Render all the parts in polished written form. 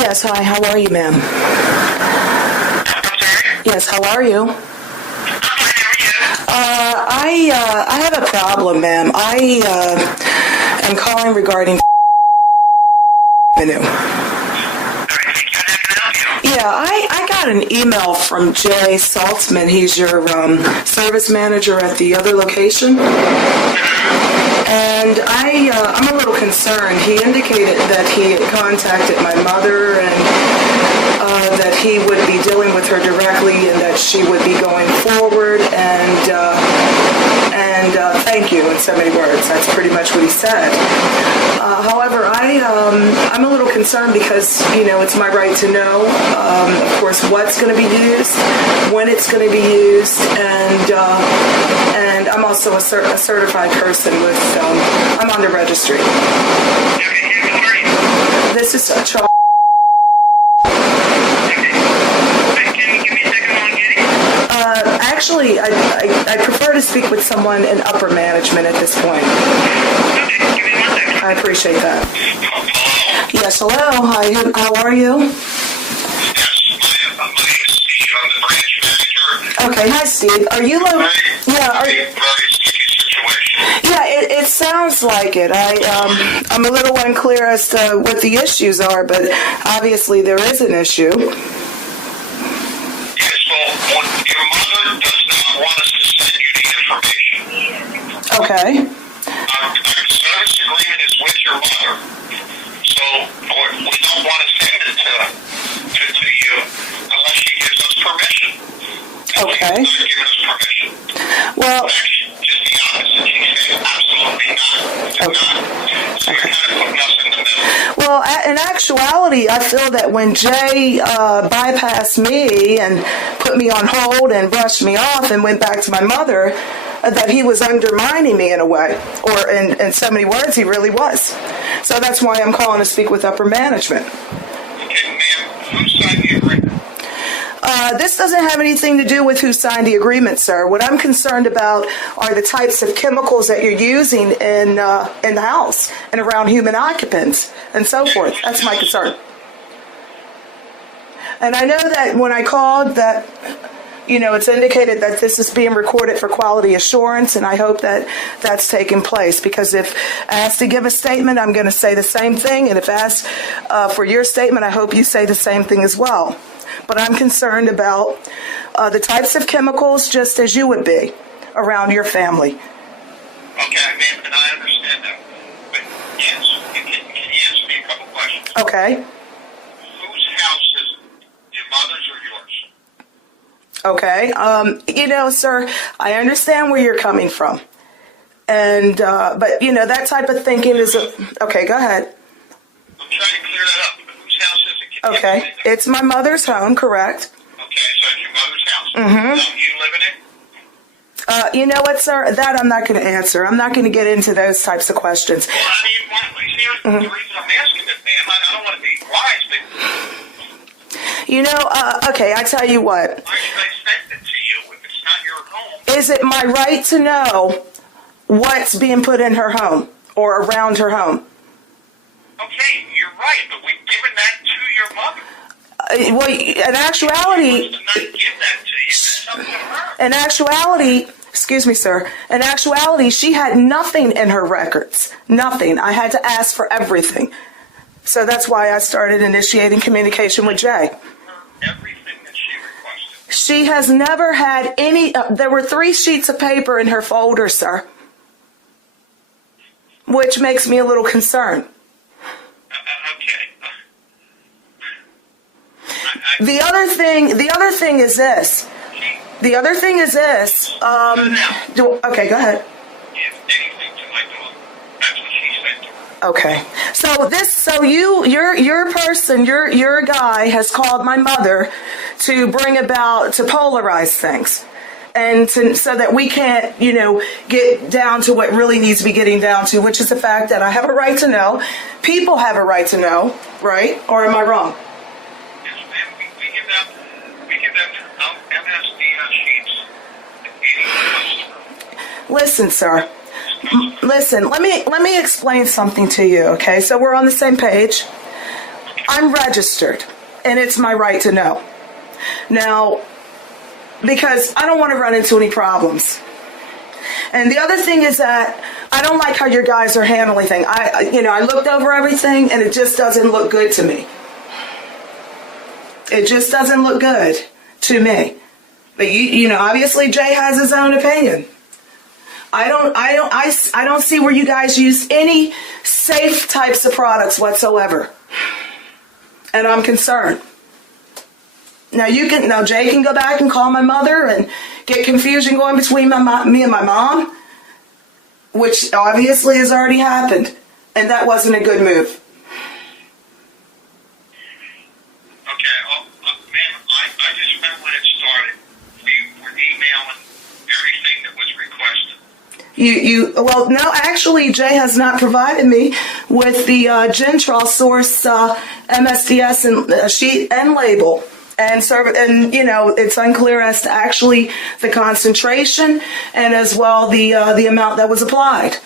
Yes, hi, how are you, ma'am? I'm sorry? Yes, how are you? I'm fine, how are you? I have a problem, ma'am. I am calling regarding revenue. Alright, thank you. How can I help you? Yeah, I got an email from Jay Saltzman. He's your service manager at the other location. And I'm a little concerned. He indicated that he had contacted my mother and that he would be dealing with her directly and that she would be going forward and thank you in so many words. That's pretty much what he said. However, I'm a little concerned because, it's my right to know, of course, what's going to be used, when it's going to be used, and I'm also a certified person with, I'm on the registry. Okay, who are you? This is Charles. Okay. Can you give me a second while I'm getting? Actually, I prefer to speak with someone in upper management at this point. Okay, give me 1 second. I appreciate that. Hello? Yes, hello. Hi, how are you? Yes, my name is Steve. I'm the branch manager. Okay, hi, Steve. Are you Very sticky situation. Yeah, it sounds like it. I'm a little unclear as to what the issues are, but obviously there is an issue. Yes, well, your mother does not want us to send you the information. Okay. Our service agreement is with your mother, so we don't want to send it to you unless she gives us permission. Okay. She's not giving us permission. Well, Actually, just the opposite. She said absolutely not. Okay. So you're kind of putting us in the middle. well, in actuality, I feel that when Jay bypassed me and put me on hold and brushed me off and went back to my mother, that he was undermining me in a way, or in so many words, he really was. So that's why I'm calling to speak with upper management. Okay, ma'am, who signed the agreement? This doesn't have anything to do with who signed the agreement, sir. What I'm concerned about are the types of chemicals that you're using in the house and around human occupants and so forth. That's my concern. And I know that when I called that, it's indicated that this is being recorded for quality assurance, and I hope that that's taking place, because if asked to give a statement, I'm going to say the same thing, and if asked for your statement, I hope you say the same thing as well. But I'm concerned about the types of chemicals, just as you would be, around your family. Okay, ma'am, and I understand that. But yes, can you answer me a couple questions? Okay. Whose house is it? Your mother's or yours? Okay. Sir, I understand where you're coming from. And, but, that type of thinking is, okay, go ahead. I'm trying to clear that up. Whose house is it? Can you Okay. explain that? It's my mother's home, correct? Okay, so it's your mother's house. Mhm. You live in it? You know what, sir? That I'm not going to answer. I'm not going to get into those types of questions. Well, here's the reason I'm asking this, ma'am. I don't want to be wise, but Okay, I tell you what. why should I send it to you if it's not your home? Is it my right to know what's being put in her home or around her home? Okay, you're right, but we've given that to your mother. Well, in actuality, To not give that to you, that's up to her. in actuality, excuse me, sir, in actuality, she had nothing in her records. Nothing. I had to ask for everything. So that's why I started initiating communication with Jay. Everything that she requested. She has never had any, there were 3 sheets of paper in her folder, sir, which makes me a little concerned. Okay. The other thing is this. The other thing is this. Okay, go ahead. Give anything to my daughter. That's what she said to her. Okay. So your guy has called my mother to polarize things. And so that we can't, get down to what really needs to be getting down to, which is the fact that I have a right to know. People have a right to know, right? Or am I wrong? Yes, ma'am. We give them MSD sheets to any customer. Listen, sir. Listen, let me explain something to you, okay? So we're on the same page. I'm registered, and it's my right to know. Now, because I don't want to run into any problems. And the other thing is that I don't like how your guys are handling things. I looked over everything, and it just doesn't look good to me. It just doesn't look good to me. But obviously Jay has his own opinion. I don't see where you guys use any safe types of products whatsoever. And I'm concerned. Now Jay can go back and call my mother and get confusion going between me and my mom, which obviously has already happened. And that wasn't a good move. Ma'am, I just meant when it started. We were emailing everything that was requested. Actually, Jay has not provided me with the Gentrol Source MSDS and sheet and label. And it's unclear as to actually the concentration and as well the amount that was applied.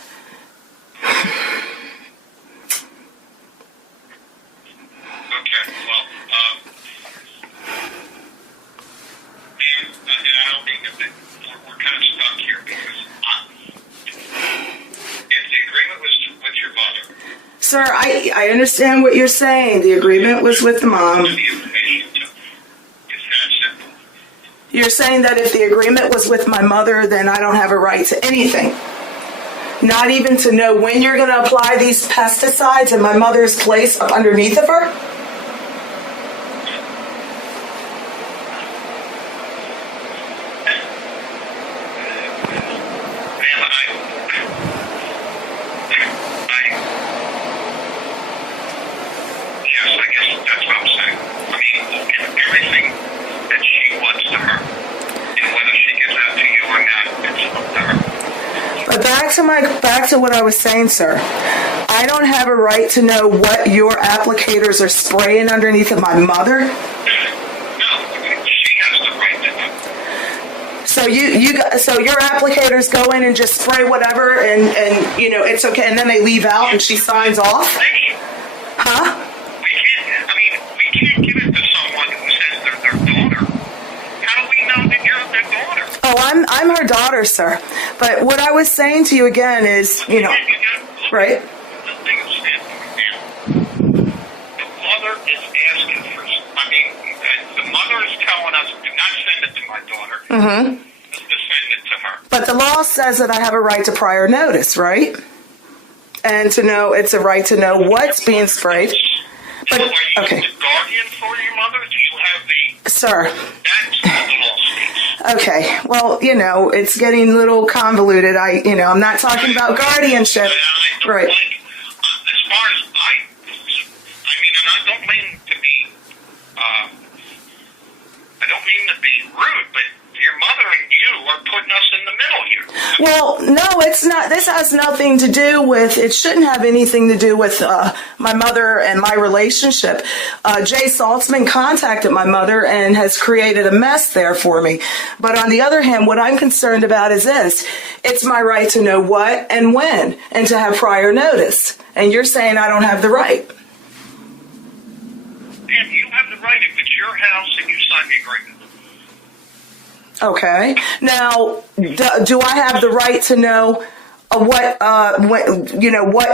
Sir, I understand what you're saying. The agreement was with the mom. You're saying that if the agreement was with my mother, then I don't have a right to anything. Not even to know when you're going to apply these pesticides in my mother's place up underneath of her? Back to what I was saying, sir. I don't have a right to know what your applicators are spraying underneath of my mother. No, she has the right to know. So your applicators go in and just spray whatever, and it's okay, and then they leave out, and she signs off. Huh? We can't give it to someone who says they're their daughter. How do we know that you're their daughter? Oh, I'm her daughter, sir. But what I was saying to you again is, right? The thing is, the mother is asking for. The mother is telling us, do not send it to my daughter. Mm-hmm. Just to send it to her. But the law says that I have a right to prior notice, right? And to know, it's a right to know what's being sprayed. But, so are you the guardian for your mother? Do you have the... Sir. That's what the law states. Okay, well, it's getting a little convoluted. I'm not talking about guardianship. Right. As far as and I don't mean to be rude, but your mother and you are putting us in the middle here. Well, no, it's not. This has nothing to do with, it shouldn't have anything to do with my mother and my relationship. Jay Saltzman contacted my mother and has created a mess there for me. But on the other hand, what I'm concerned about is this. It's my right to know what and when and to have prior notice. And you're saying I don't have the right. And you have the right if it's your house and you sign the agreement. Okay. Now, do I have the right to know what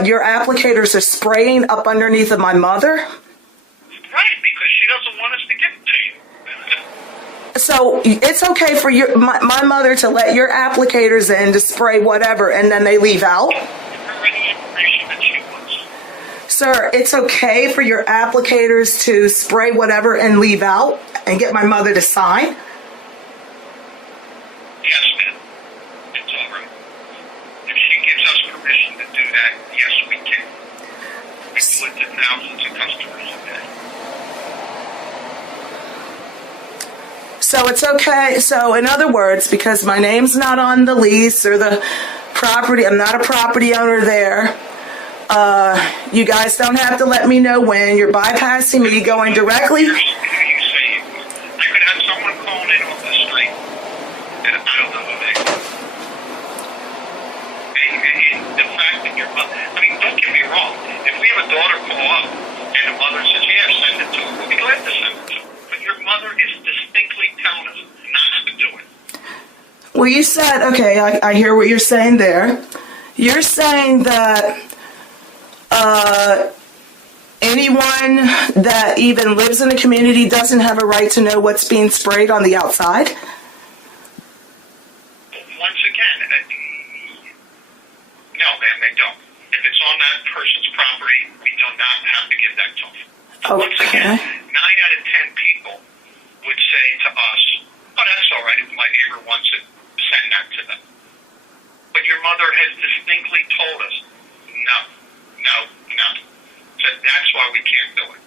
your applicators are spraying up underneath of my mother? Right, because she doesn't want us to give it to you. So it's okay for my mother to let your applicators in to spray whatever, and then they leave out? Any information that she wants. Sir, it's okay for your applicators to spray whatever and leave out and get my mother to sign? Yes, ma'am. It's all right. If she gives us permission to do that, yes, we can. We do it to thousands of customers a day. So it's okay. So in other words, because my name's not on the lease or the property, I'm not a property owner there, you guys don't have to let me know when. You're bypassing me, going directly. You say I could have someone calling in off the street, and I don't know who they are. And the fact that your mother, don't get me wrong. If we have a daughter call up and the mother says, "Yeah, have to send it to. But your mother is distinctly telling us not to do it. Well, you said, okay, I hear what you're saying there. You're saying that anyone that even lives in the community doesn't have a right to know what's being sprayed on the outside? Once again, no, ma'am, they don't. If it's on that person's property, we do not have to give that to them. Once again, 9 out of 10 people would say to us, oh, that's all right, if my neighbor wants it, send that to them. But your mother has distinctly told us, no. So that's why we can't do it.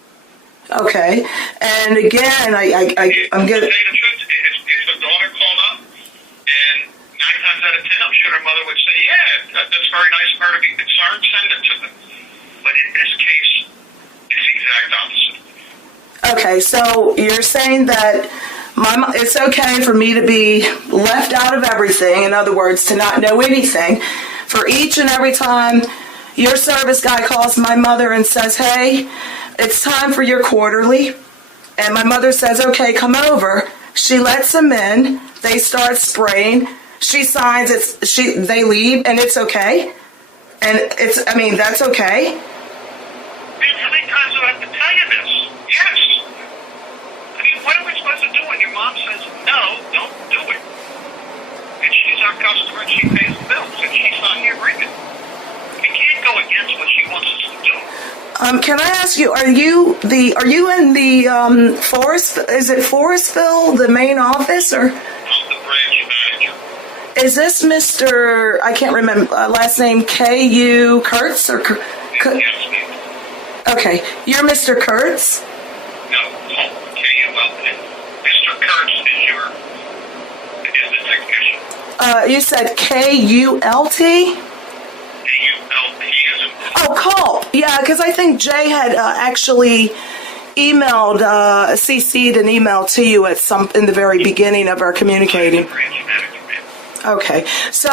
Okay. And again, I'm To good. tell you the truth, if the daughter called up, and 9 times out of 10, I'm sure her mother would say, yeah, that's very nice of her to be concerned, send it to them. But in this case, it's the exact opposite. Okay, so you're saying that it's okay for me to be left out of everything, in other words, to not know anything, for each and every time your service guy calls my mother and says, hey, it's time for your quarterly, and my mother says, okay, come over. She lets him in, they start spraying, she signs, they leave, and it's okay? And that's okay? Man, how many times do I have to tell you this? Yes. I mean, what are we supposed to do when your mom says, no, don't do it? And she's our customer and she pays the bills and she signed the agreement. We can't go against what she wants us to do. Can I ask you, are you in the Forest, is it Forestville, the main office, or? I'm the branch manager. Is this Mr., I can't remember, last name K.U. Kurtz, or? Yes, ma'am. Okay, you're Mr. Kurtz? No, K-U-L-T. Mr. Kurtz is the technician. You said K-U-L-T? K-U-L-T is in. Oh, call. Yeah, because I think Jay had actually emailed, CC'd an email to you in the very beginning of our communicating. Branch manager, ma'am. Okay, so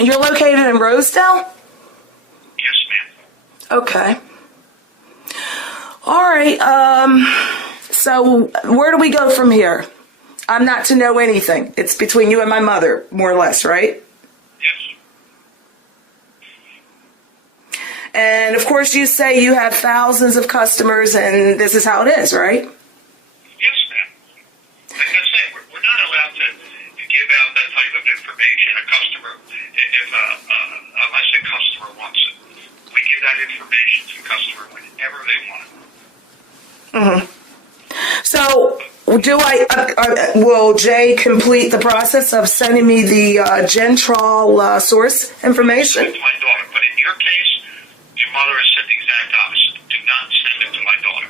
you're located in Rosedale? Yes, ma'am. Okay. All right. So where do we go from here? I'm not to know anything. It's between you and my mother, more or less, right? Yes. And of course, you say you have thousands of customers, and this is how it is, right? Yes, ma'am. Like I said, we're not allowed to give out that type of information. A customer, if I say customer wants it, we give that information to the customer whenever they want it. Mm-hmm. So, will Jay complete the process of sending me the Gentrol source information? Send it to my daughter, but in your case, your mother has said the exact opposite. Do not send it to my daughter.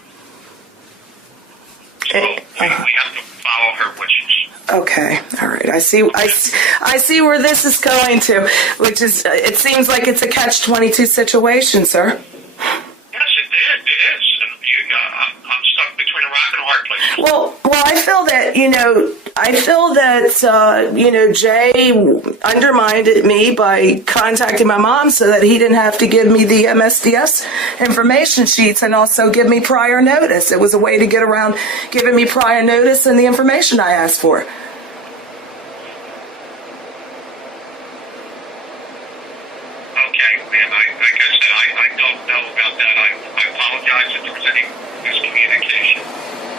So we have to follow her wishes. Okay, all right. I see where this is going to, which is, it seems like it's a catch-22 situation, sir. Yes, it is. And I'm stuck between a rock and a hard place. Well, I feel that, Jay undermined me by contacting my mom so that he didn't have to give me the MSDS information sheets and also give me prior notice. It was a way to get around giving me prior notice and the information I asked for. Okay, ma'am. Like I said, I don't know about that. I apologize if there was any miscommunication.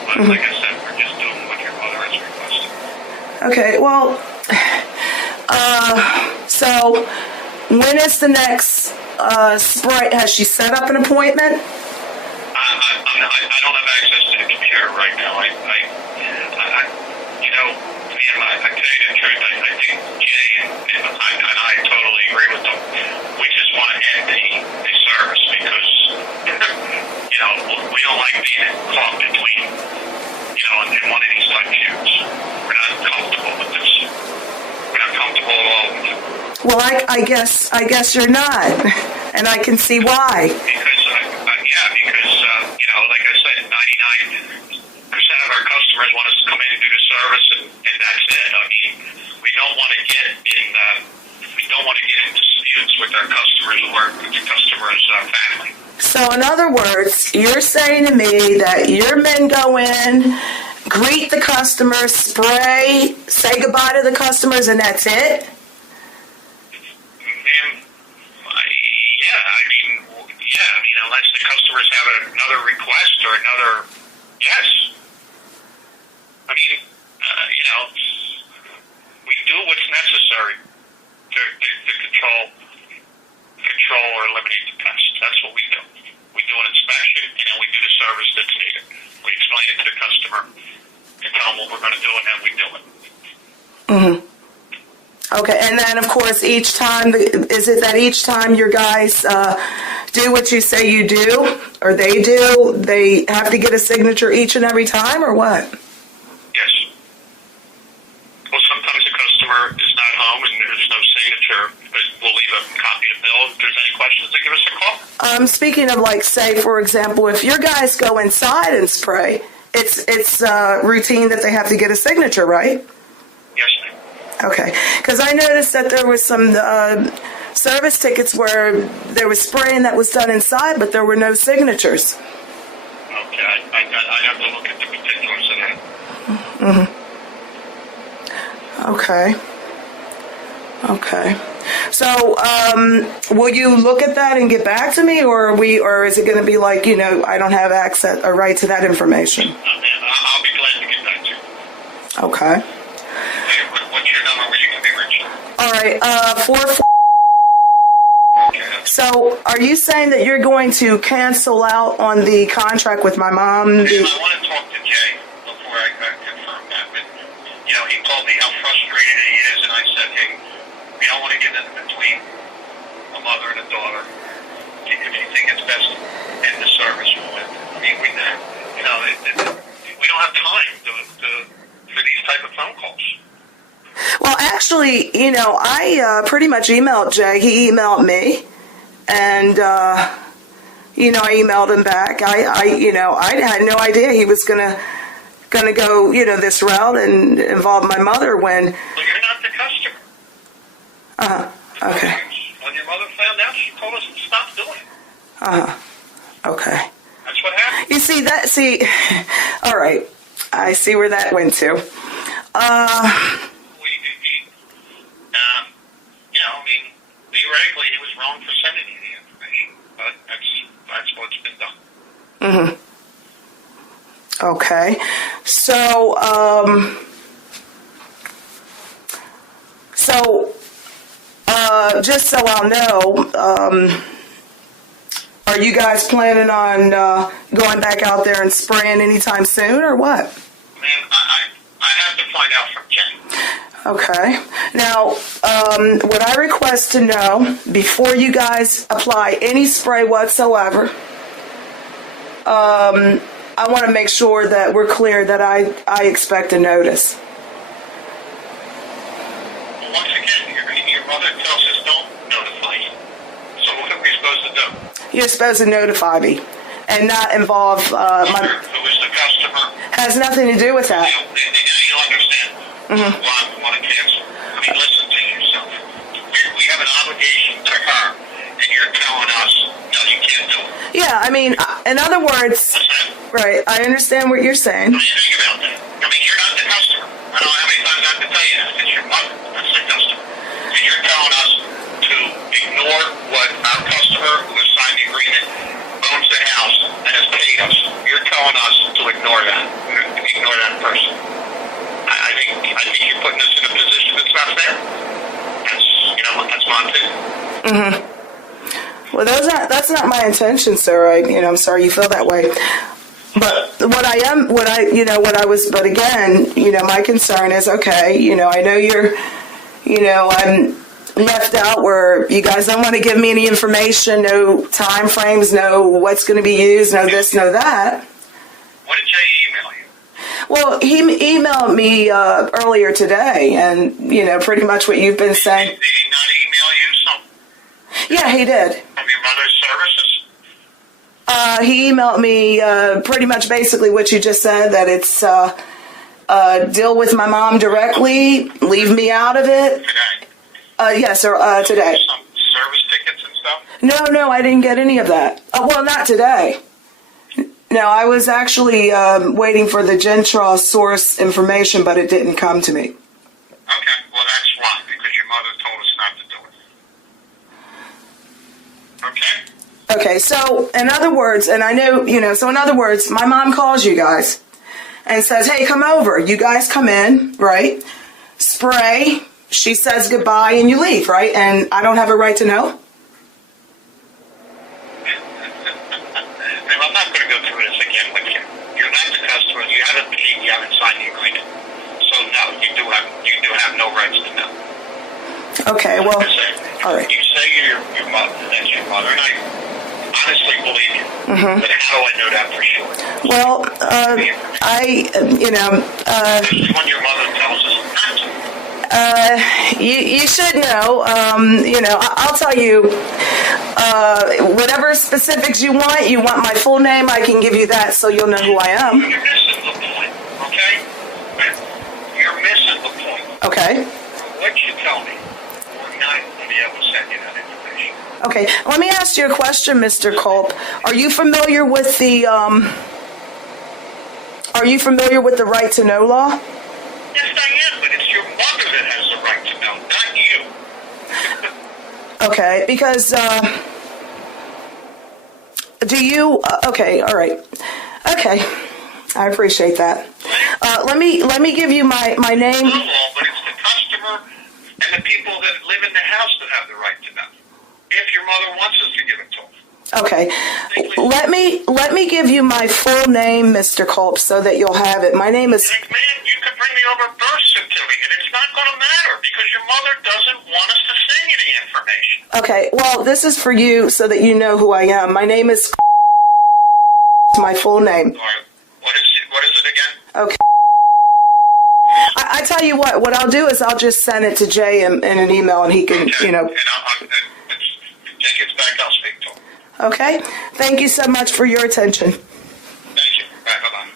But like I said, we're just doing what your mother has requested. Okay, well, so when is the next spray? Has she set up an appointment? I don't have access to the computer right now. Ma'am, I tell you the truth. I think Jay and I totally agree with them. We just want to end the service because, we don't like being caught between, in one of these type shoes. We're not comfortable with this. We're not comfortable at all with it. Well, I guess you're not, and I can see why. Because, like I said, 99% of our customers want us to come in and do the service, and that's it. I mean, we don't want to get in disputes with our customers or with the customer's family. So So in other words, you're saying to me that your men go in, greet the customers, spray, say goodbye to the customers, and that's it? Unless the customers have another request or another, yes. We do what's necessary to control or eliminate the pests. That's what we do. We do an inspection, and then we do the service that's needed. We explain it to the customer and tell them what we're going to do, and then we do it. Mm-hmm. Okay, and then of course each time, is it that each time your guys do what you say you do, or they do, they have to get a signature each and every time, or what? Yes. Well, sometimes the customer is not home and there's no signature, but we'll leave a copy of the bill. If there's any questions, they give us a call. Speaking of, like, say, for example, if your guys go inside and spray, it's routine that they have to get a signature, right? Yes, ma'am. Okay, because I noticed that there was some service tickets where there was spraying that was done inside, but there were no signatures. Okay, I have to look at the particulars of that. Okay. So, will you look at that and get back to me, or is it going to be like, I don't have access or right to that information? I'll be glad to get back to you. Okay. What's your number where you can be reached? All right, 44. Okay. So, are you saying that you're going to cancel out on the contract with my mom? I want to talk to Jay before I confirm that. But, he told me how frustrated he is, and I said, hey, we don't want to get in between a mother and a daughter. If you think it's best, end the service with it. We don't have time for these type of phone calls. Well, actually, I pretty much emailed Jay. He emailed me, and I emailed him back. I had no idea he was gonna go, this route and involve my mother when. Well, you're not the customer. Okay. When your mother found out, she told us to stop doing it. Okay. That's what happened. You see, all right. I see where that went to. Theoretically, he was wrong for sending you the information, but that's what's been done. Okay. So, just so I'll know, are you guys planning on going back out there and spraying anytime soon, or what? Man, I have to find out from Jen. Okay. Now, what I request to know, before you guys apply any spray whatsoever, I want to make sure that we're clear that I expect a notice. Well, once again, your mother tells us don't notify you. So what are we supposed to do? You're supposed to notify me and not involve Who is the customer? Has nothing to do with that. You'll understand. Why we want to cancel. Listen to yourself. We have an obligation to her, and you're telling us, no, you can't do it. Yeah, in other words, right, I understand what you're saying. What do you think about that? You're not the customer. I don't know how many times I have to tell you that. It's your mother. That's the customer. And you're telling us to ignore what our customer who has signed the agreement owns the house and has paid us. You're telling us to ignore that. Ignore that person. I think you're putting us in a position that's not fair. That's my opinion. Well, that's not my intention, sir. I'm sorry you feel that way. But but again, my concern is, okay, I know you're, I'm left out where you guys don't want to give me any information, no time frames, no what's going to be used, no this, no that. What did Jay email you? Well, he emailed me earlier today, and, pretty much what you've been saying. Did he not email you something? Yeah, he did. From your mother's services? He emailed me pretty much basically what you just said, that it's deal with my mom directly, leave me out of it. Today? Yes, sir, today. Some service tickets and stuff? No, I didn't get any of that. Well, not today. No, I was actually waiting for the Gentraw source information, but it didn't come to me. Okay, well that's why, because your mother told us not to do it. Okay? Okay, so in other words, and I know, so in other words, my mom calls you guys and says, hey, come over. You guys come in, right? Spray. She says goodbye and you leave, right? And I don't have a right to know? Ma'am, I'm not going to go through this again with you. You're not the customer. You haven't paid. You haven't signed the agreement. So no, you do have no rights to know. Okay, well, all right. You say your mother, that's your mother, and I honestly believe you. Mm-hmm. But how do I know that for sure? Well, Especially when your mother tells us not to. you should know. I'll tell you whatever specifics you want. You want my full name, I can give you that so you'll know who I am. You're missing the point, okay? You're missing the point. Okay. What you tell me, we're not going to be able to send you that information. Okay. Let me ask you a question, Mr. Culp. Are you familiar with the right to know law? Yes, I am, but it's your mother that has the right to know, not you. Okay, because do you? Okay, all right. Okay, I appreciate that. Let me give you my name. No law, but it's the customer and the people that live in the house that have the right to know. If your mother wants us to give it to them. Okay, let me give you my full name, Mr. Culp, so that you'll have it. My name is. Like, man, you could bring me over a birth certificate. It's not going to matter because your mother doesn't want us to send you the information. Okay, well, this is for you so that you know who I am. My name is. My full name. All right. What is it again? Okay. I tell you what I'll do is I'll just send it to Jay in an email and he can, Okay. And I'll take it back. I'll speak to him. Okay? Thank you so much for your attention. Thank you. Bye-bye.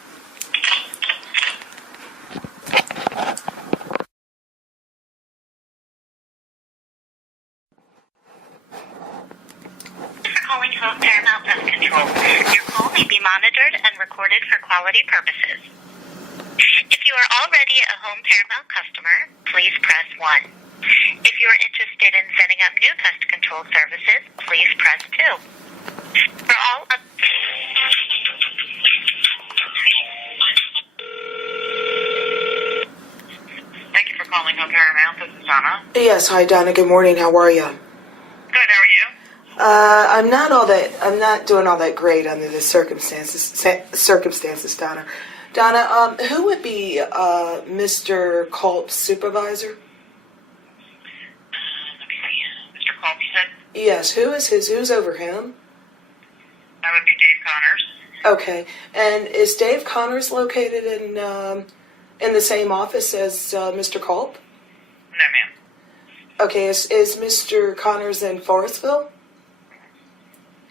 Calling home Paramount Pest Control. Your call may be monitored and recorded for quality purposes. If you are already a Home Paramount customer, please press 1. If you are interested in setting up new pest control services, please press 2. For all of Thank you for calling Home Paramount. This is Donna. Yes, hi Donna. Good morning. How are you? Good, how are you? I'm not doing all that great under the circumstances, Donna. Donna, who would be Mr. Culp's supervisor? Let me see. Mr. Culp, you said? Yes, who's over him? That would be Dave Connors. Okay, and is Dave Connors located in the same office as Mr. Culp? No, ma'am. Okay, is Mr. Connors in Forestville?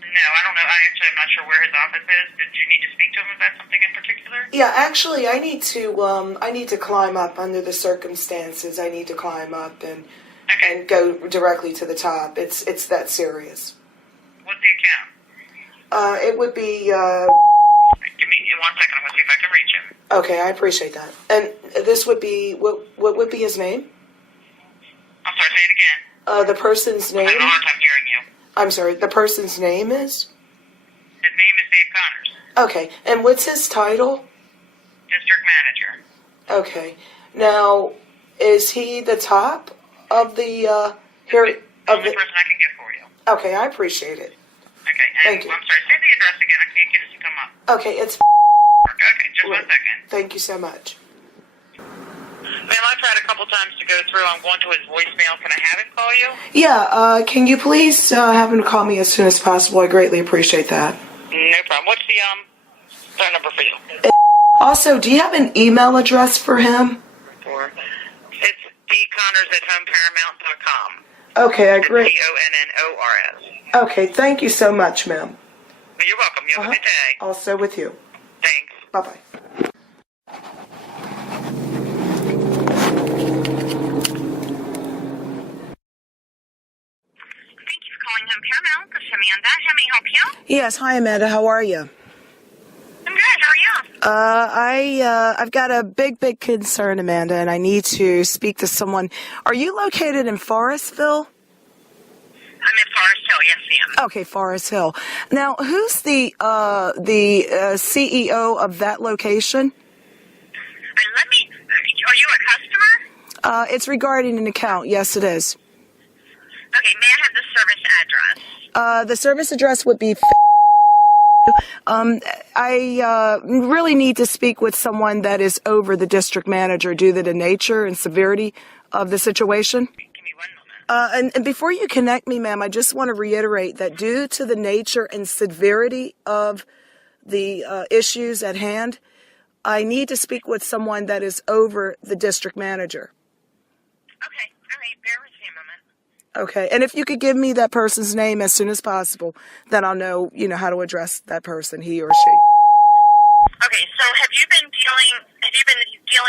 No, I don't know. I'm not sure where his office is. Did you need to speak to him about something in particular? Yeah, actually, I need to climb up under the circumstances. I need to climb up and go directly to the top. It's that serious. What's the account? It would be. Give me 1 second. I'm going to see if I can reach him. Okay, I appreciate that. And this would be what would be his name? I'm sorry, say it again. The person's name. I have a hard time hearing you. I'm sorry. The person's name is. His name is Dave Connors, Okay, and what's his title? District Manager. Okay, now is he the top of the here The of only the? person I can get for you. Okay, I appreciate it. Okay, and Thank you. I'm sorry, say the address again. I can't get it to come up. Okay, it's. Okay, just 1 second. Thank you so much. Ma'am, I've tried a couple times to go through. I'm going to his voicemail. Can I have him call you? Yeah, can you please have him call me as soon as possible? I greatly appreciate that. No problem. What's the phone number for you? Also, do you have an email address for him? It's dconnors@homeparamount.com. Okay, I agree. CONNORS. Okay, thank you so much, ma'am. You're welcome. You have a good day. Also with you. Thanks. Bye-bye. Thank you for calling Home Paramount. This is Yes, hi Amanda, how are you? I'm good. How are you? I've got a big concern, Amanda, and I need to speak to someone. Are you located in Forestville? I'm in Forest Hill. Yes, ma'am. Okay, Forest Hill. Now, who's the CEO of that location? And are you a customer? It's regarding an account. Yes, it is. Okay, may I have the service address? The service address would be. I really need to speak with someone that is over the district manager due to the nature and severity of the situation. Give me 1 moment. And before you connect me, ma'am, I just want to reiterate that due to the nature and severity of the issues at hand, I need to speak with someone that is over the district manager. Okay, all right. Bear with me a moment. Okay, and if you could give me that person's name as soon as possible, then I'll know, how to address that person, he or she. Okay, so have you been dealing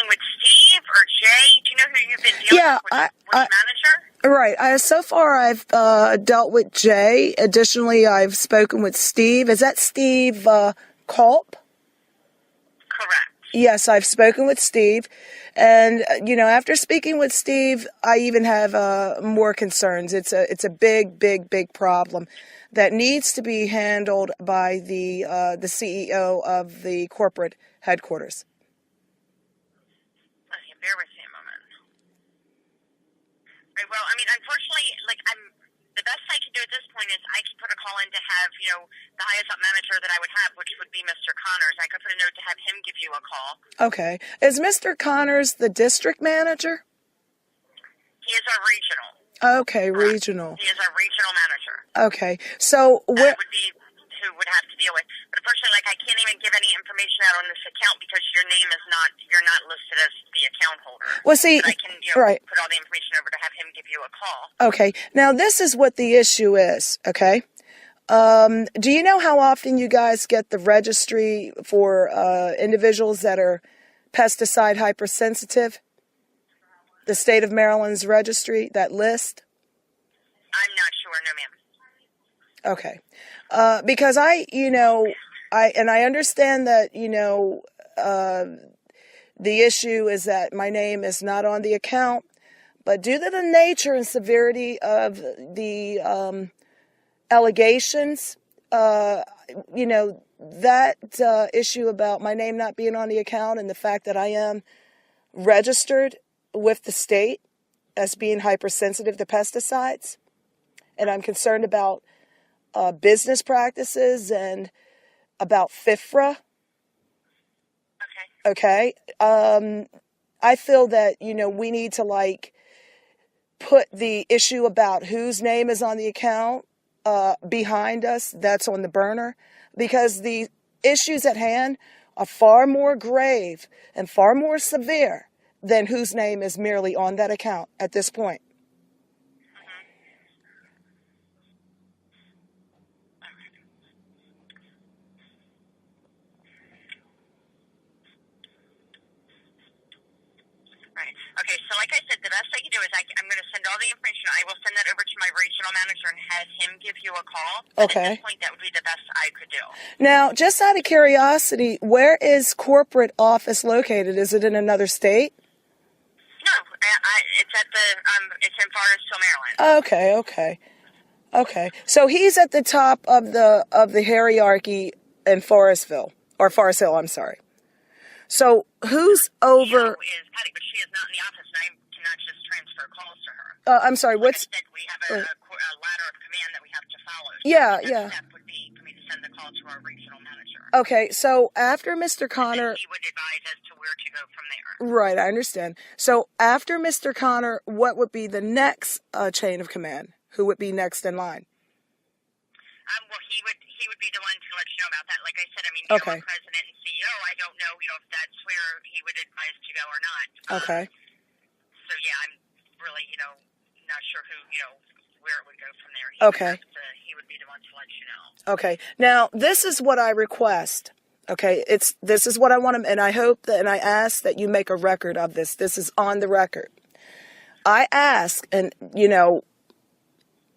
with Steve or Jay? Do you know who you've been dealing with the manager? Right. So far, I've dealt with Jay. Additionally, I've spoken with Steve. Is that Steve Culp? Correct. Yes, I've spoken with Steve. And, after speaking with Steve, I even have more concerns. It's a big problem that needs to be handled by the CEO of the corporate headquarters. Okay, bear with me a moment. Right, well, I mean, unfortunately, the best I can do at this point is I can put a call in to have, the highest up manager that I would have, which would be Mr. Connors. I could put a note to have him give you a call. Okay. Is Mr. Connors the district manager? He is our regional. Okay, regional. He is our regional manager. Okay. So That would be who would have to deal with. But unfortunately, I can't even give any information out on this account because you're not listed as the account holder. Well, see, but I can right. put all the information over to have him give you a call. Okay. Now, this is what the issue is, okay? Do you know how often you guys get the registry for individuals that are pesticide hypersensitive? The state of Maryland's registry, that list? I'm not sure, no ma'am. Okay. Because I understand that, the issue is that my name is not on the account, but due to the nature and severity of the allegations, that issue about my name not being on the account and the fact that I am registered with the state as being hypersensitive to pesticides, and I'm concerned about business practices and about FIFRA. Okay. I feel that, we need to put the issue about whose name is on the account behind us. That's on the burner, because the issues at hand are far more grave and far more severe than whose name is merely on that account at this point. Right. Okay, so like I said, the best I can do is I'm going to send all the information. I will send that over to my regional manager and have him give you a call. Okay. At this point, that would be the best I could do. Now, just out of curiosity, where is corporate office located? Is it in another state? No, it's in Forest Hill, Maryland. Okay. So he's at the top of the hierarchy in Forestville, or Forest Hill, I'm sorry. So who's over? Is Patty, but she is not in the office, and I cannot just transfer calls to her. I'm sorry. Like What's? I said, we have a ladder of command that we have to follow. So Yeah. the next step would be for me to send the call to our regional manager. Okay. So after Mr. Connor, And he would advise as to where to go from there. right? I understand. So after Mr. Connor, what would be the next chain of command? Who would be next in line? Well, he would be the one to let you know about that. Like I said, I mean, Okay. you're president and CEO. I don't know, if that's where he would advise to go or not. Okay. So yeah, I'm really, not sure who, where it would go from there. Okay. He would be the one to let you know. Okay. Now, this is what I request. Okay. This is what I want to, and I hope that, and I ask that you make a record of this. This is on the record. I ask, and,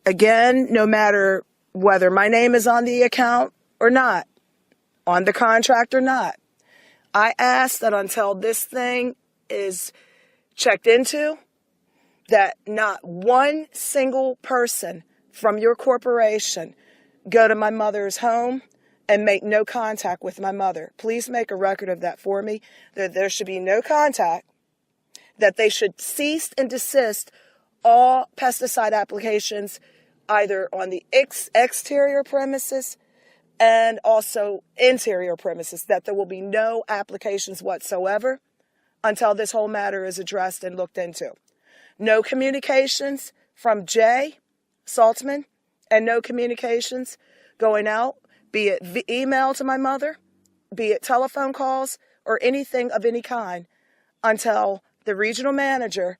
again, no matter whether my name is on the account or not, on the contract or not. I ask that until this thing is checked into, that not one single person from your corporation go to my mother's home and make no contact with my mother. Please make a record of that for me, that there should be no contact, that they should cease and desist all pesticide applications either on the exterior premises and also interior premises, that there will be no applications whatsoever until this whole matter is addressed and looked into. No communications from Jay Saltzman, and no communications going out, be it email to my mother, be it telephone calls, or anything of any kind, until the regional manager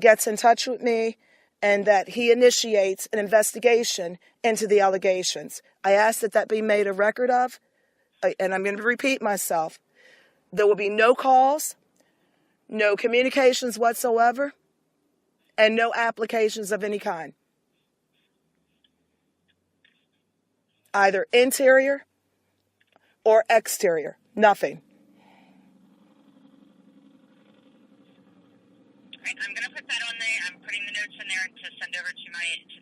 gets in touch with me and that he initiates an investigation into the allegations. I ask that that be made a record of, and I'm going to repeat myself. There will be no calls, no communications whatsoever, and no applications of any kind. Either interior or exterior. Nothing. Right, I'm going to put that on there. I'm putting the notes in there to send over to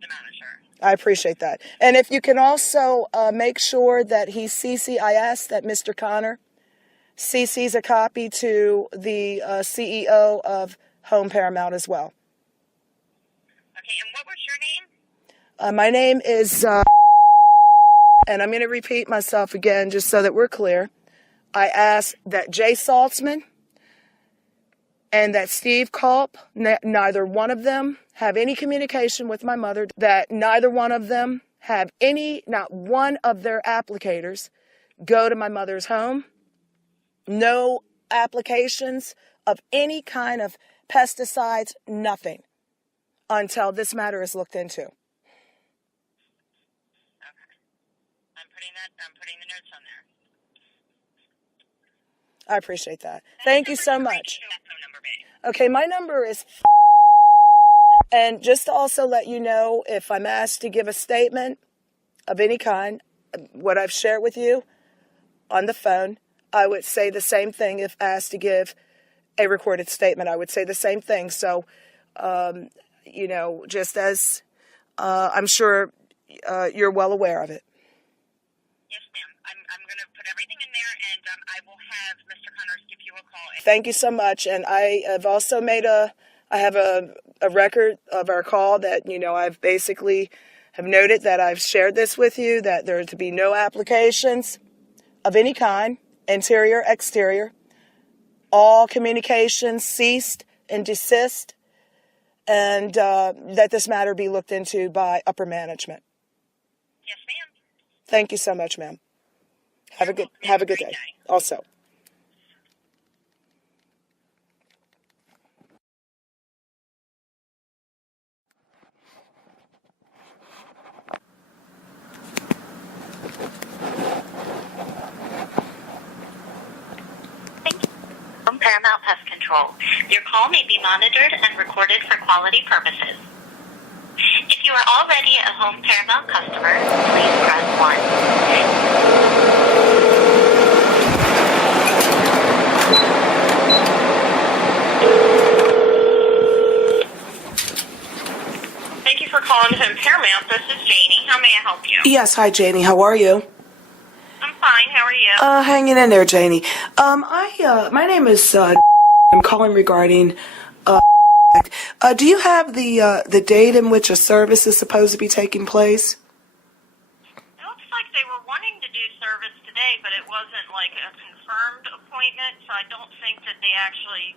the manager. I appreciate that. And if you can also make sure that he CCIS, that Mr. Connor CC's a copy to the CEO of Home Paramount as well. Okay, and what was your name? My name is, and I'm going to repeat myself again just so that we're clear. I ask that Jay Saltzman and that Steve Culp, neither one of them have any communication with my mother, that neither one of them have not one of their applicators go to my mother's home. No applications of any kind of pesticides, nothing, until this matter is looked into. Okay. I'm putting the notes on there. I appreciate that. Thank you so much. Okay, my number is... And just to also let you know, if I'm asked to give a statement of any kind, what I've shared with you on the phone, I would say the same thing if asked to give a recorded statement. I would say the same thing. So, just as I'm sure you're well aware of it. Yes, ma'am. I'm going to put everything in there, and I will have Mr. Connors give you a call. Thank you so much. And I have also I have a record of our call that, I've basically have noted that I've shared this with you, that there are to be no applications of any kind, interior, exterior. All communications ceased and desist, and that this matter be looked into by upper management. Yes, ma'am. Thank you so much, ma'am. Have a good day. Also. Paramount Pest Control. Your call may be monitored and recorded for quality purposes. If you are already a Home Paramount customer, please press 1. Thank you for calling Home Paramount. This is Janie. How may I help you? Yes, hi, Janie. How are you? I'm fine. How are you? Hanging in there, Janie. My name is, I'm calling regarding, do you have the date in which a service is supposed to be taking place? It looks like they were wanting to do service today, but it wasn't like a confirmed appointment, so I don't think that they actually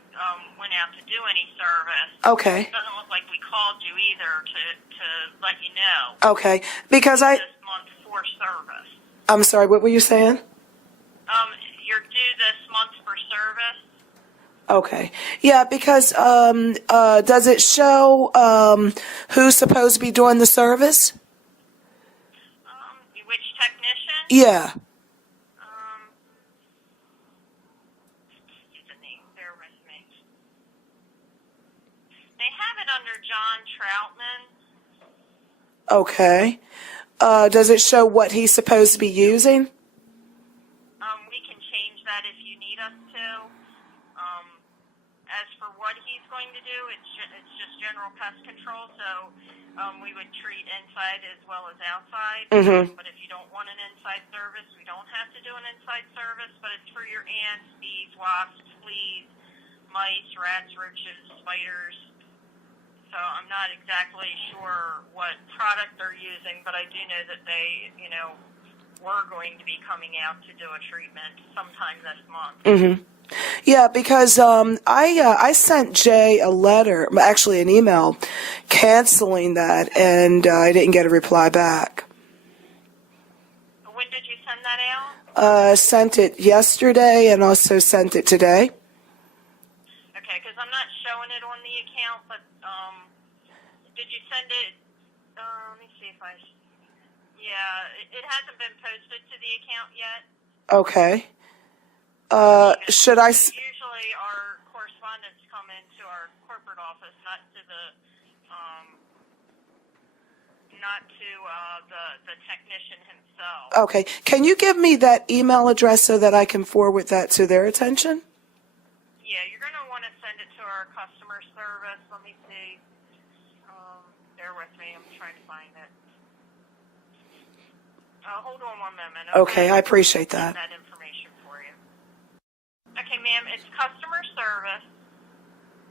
went out to do any service. Okay. It doesn't look like we called you either to let you know. Okay, because this month for service. I'm sorry, what were you saying? You're due this month for service. Okay. Yeah, because does it show who's supposed to be doing the service? Which technician? Yeah. The name. Bear with me. They have it under John Troutman. Okay. Does it show what he's supposed to be using? change that if you need us to. As for what he's going to do, it's just general pest control, so we would treat inside as well as outside. Mm-hmm. But if you don't want an inside service, we don't have to do an inside service, but it's for your ants, bees, wasps, fleas, mice, rats, roaches, spiders. So I'm not exactly sure what product they're using, but I do know that they, were going to be coming out to do a treatment sometime this month. Mm-hmm. Yeah, because I sent Jay a letter, actually an email, canceling that, and I didn't get a reply back. When did you send that out? Sent it yesterday and also sent it today. Okay, because I'm not showing it on the account, but did you send it? Let me see if I. Yeah, it hasn't been posted to the account yet. Okay. Should I? Usually our correspondence come into our corporate office, not to the technician himself. Okay. Can you give me that email address so that I can forward that to their attention? Yeah, you're going to want to send it to our customer service. Let me see. Bear with me. I'm trying to find it. Hold on one moment. Okay, I appreciate that. That information for you. Okay, ma'am, it's customer service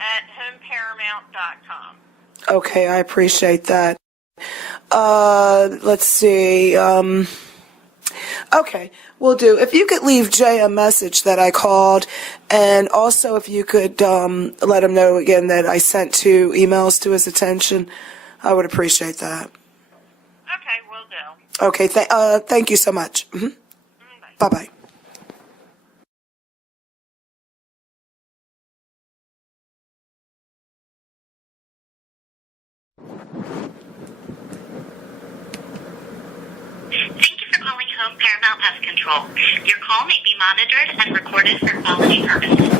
at homeparamount.com. Okay, I appreciate that. Let's see. Okay, we'll do. If you could leave Jay a message that I called, and also if you could let him know again that I sent 2 emails to his attention, I would appreciate that. Okay, will do. Okay, thank you so much. Mm-hmm. Bye. Bye-bye. Thank you for calling Home Paramount Pest Control. Your call may be monitored and recorded for quality purposes.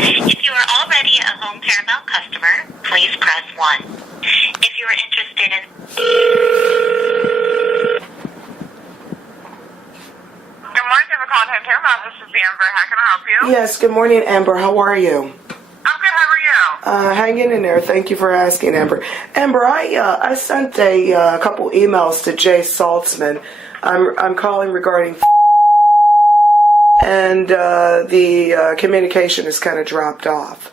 If you are already a Home Paramount customer, please press 1. If you are interested in... Good morning, thank you for calling Home Paramount. This is Amber. How can I help you? Yes, good morning, Amber. How are you? I'm good. How are you? Hanging in there. Thank you for asking, Amber. Amber, I sent a couple emails to Jay Saltzman. I'm calling regarding and the communication has kind of dropped off.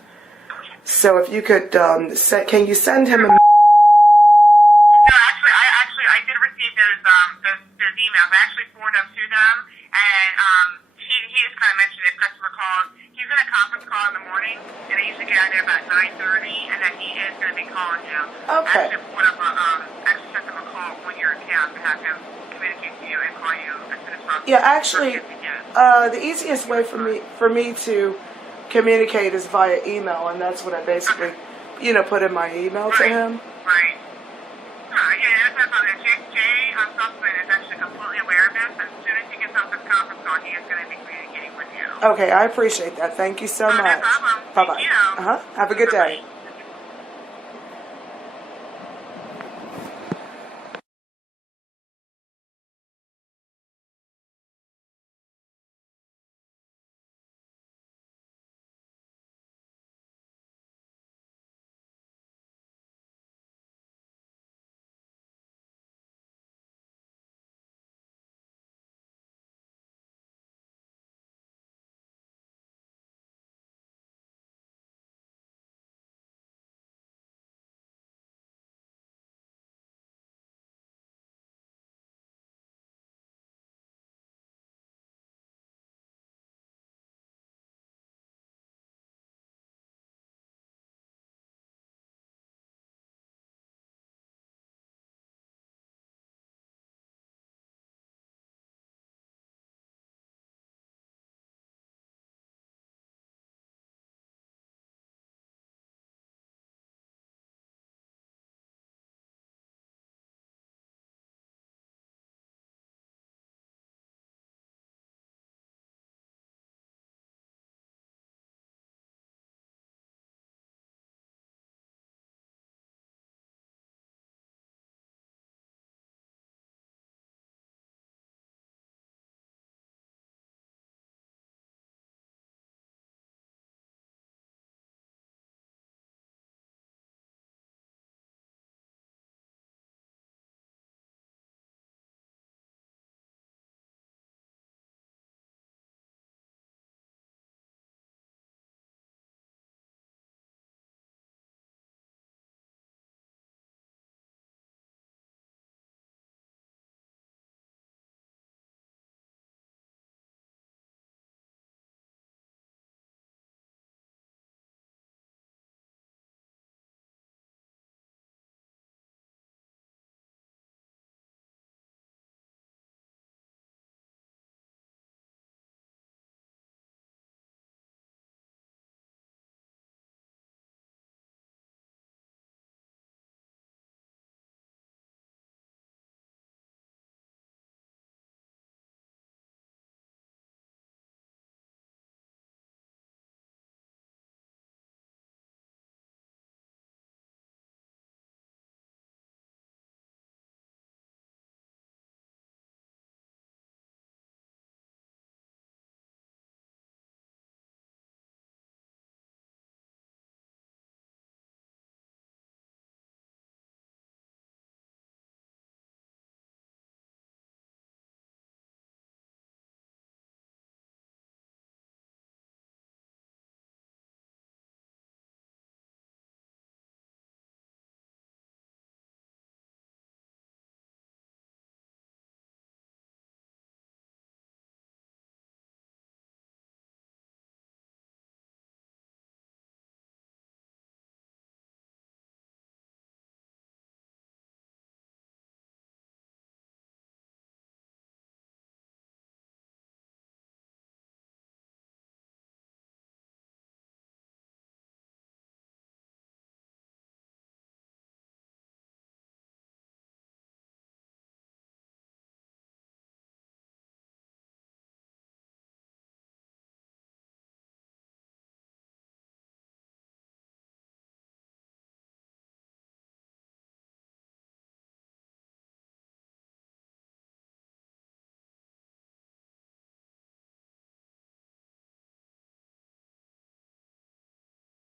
So if you could, can you send him a... No, actually, I did receive those emails. I actually forwarded them to them, and he just kind of mentioned if customer calls. He's in a conference call in the morning, and I usually get out there about 9:30, and then he is going to be calling you. Okay. I actually sent him a call on your account to have him communicate to you and call you as soon as possible. Yeah, actually, the easiest way for me to communicate is via email, and that's what I basically, put in my email to him. Right. Yeah, that's about it. Jay Saltzman is actually completely aware of this. As soon as he gets off this conference call, he is going to be communicating with you. Okay, I appreciate that. Thank you so much. No problem. Bye-bye. Thank you. Have a good day. Bye-bye.